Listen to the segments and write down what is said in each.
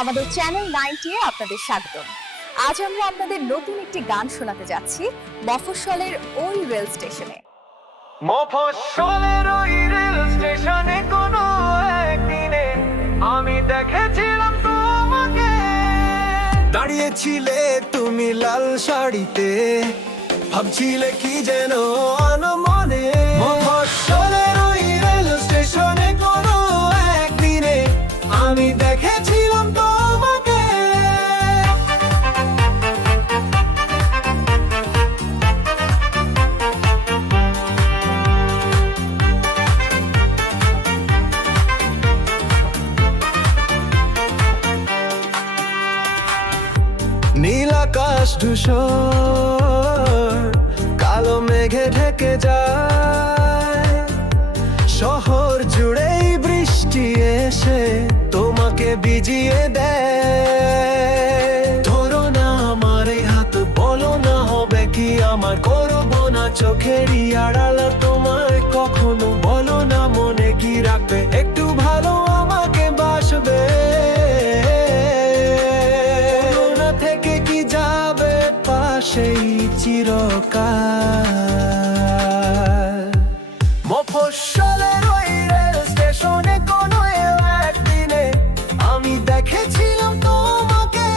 আমাদের channel ninety আপনাদের স্বাগতম। আজ আমরা আপনাদের নতুন একটি গান শোনাতে যাচ্ছি মফস্বলের ওই রেল স্টেশনে। মফস্বলের ওই রেল স্টেশনে কোনো একদিনে আমি দেখেছিলাম তোমাকে দাঁড়িয়েছিলে তুমি লাল শাড়িতে ভাবছিলে কি যেন আনমনে। মফস্বলের ওই রেল স্টেশনে কোনো একদিনে আমি দেখেছিলাম আকাশ ধূসর, কালো মেঘে ঢেকে যায়। শহর জুড়েই বৃষ্টি এসে তোমাকে ভিজিয়ে দেয়। ধরো না আমার হাত, বলো না হবে কি আমার, করব না চোখেরই আড়াল তোমায় কখনো, বলো না মনে কি রাখবে পাশেই চিরকাল। মফস্বলের ওই রেল স্টেশনে কোনো একদিনে আমি দেখেছিলাম তোমাকে।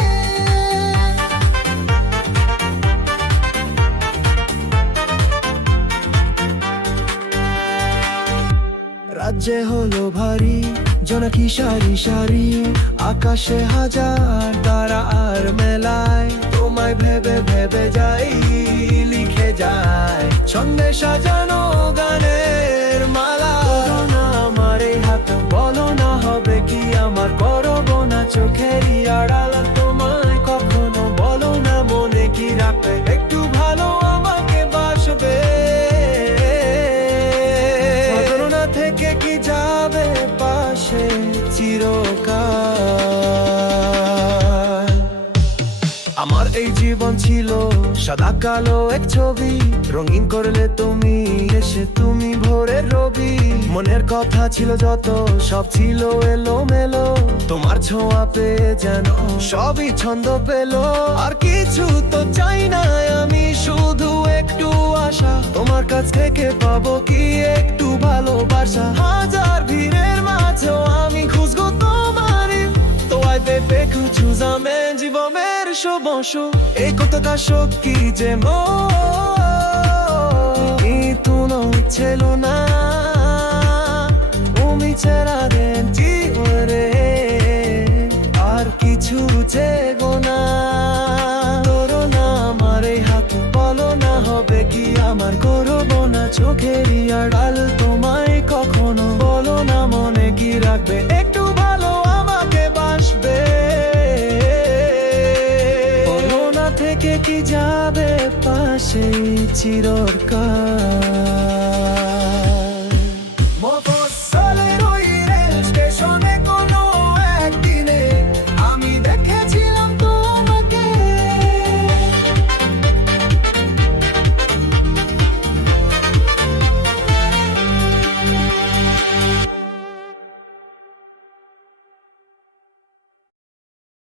রাজ্যে হলো ভারী জোনাকি সারি সারি আকাশে হাজার ছন্দে সাজানো গানের মালা। না আমার এই হাত, বলো না হবে কি আমার করব না চোখেরই আড়াল। তোমায় কখনো বলো না মনে কি রাখবে? একটু ভালো আমাকে বাসবে। করোনা থেকে কি যাবে পাশে চিরকাল? আমার এই জীবন ছিল সাদা কালো এক ছবি, রঙিন করলে তুমি এসে তুমি ভোরের রবি। মনের কথা ছিল যত, সব ছিল এলো মেলো তোমার ছোঁয়া পেয়ে যেন সবই ছন্দ পেল। আর কিছু তো চাই না, আমি শুধু একটু আশা। তোমার কাছ থেকে পাবো কি একটু ভালোবাসা? হাজার ভিড়ের মাঝেও আমি শোবসো এই কতটা শক্তি যে মো। তুনো ছিল না। উমি ছেড়া দেন জীবরে আর কিছু চেগো না। তোরো না আমার হাত বলো না, হবে কি আমার করব না? আড়াল তোমায় কখনো থেকে কি যাবে পাশে চিরকার